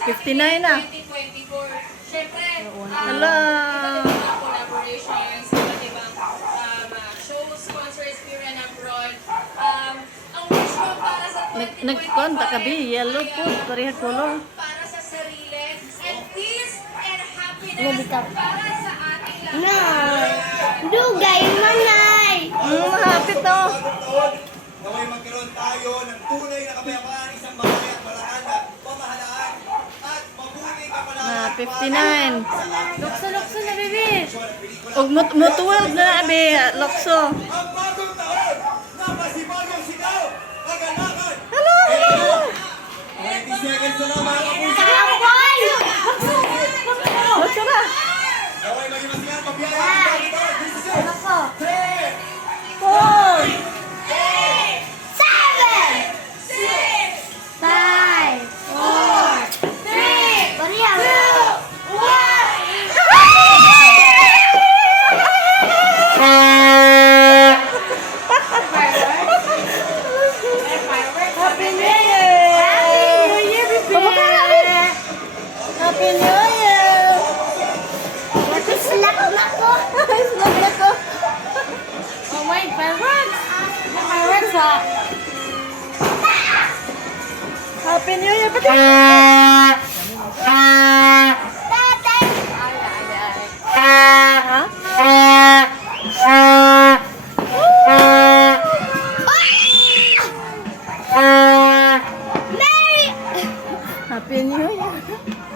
59 na. 2024. Siyempre, Hala. iba't ibang collaborations, iba't ibang shows, concerts here and abroad. Ang wish ko para sa 2025 Nagkonta ka bi, yellow po, pareha color. para sa sarili, and peace and happiness Lumitaw. para sa ating lahat. Nay! Dugay manay! Happy to. Naway magkaroon tayo ng tunay na kapayapaan, isang bahay at malakan na pamahalaan at mabuting kapalaran. 59. Lukso na, bebe! Og mo 12 na abi, lokso. Ang bagong taon na masibagong sigaw, kaganakan. Hello. 90 seconds na lang mga kapuso. Kapoy! Lokso na. Naway maging masiyan, pabiyaya ang bagong taon. This is it. Ako! 3, 4. 7! 5! 4! 3! Bariya! 2, 1. Happy New Year. Kumaka na abi. Happy New Year. Slap na ko! Slap na ko. Oh my, fireworks! Fireworks ha! Happy New Year. Pati. Tatay! Ha? Mary! Happy New Year.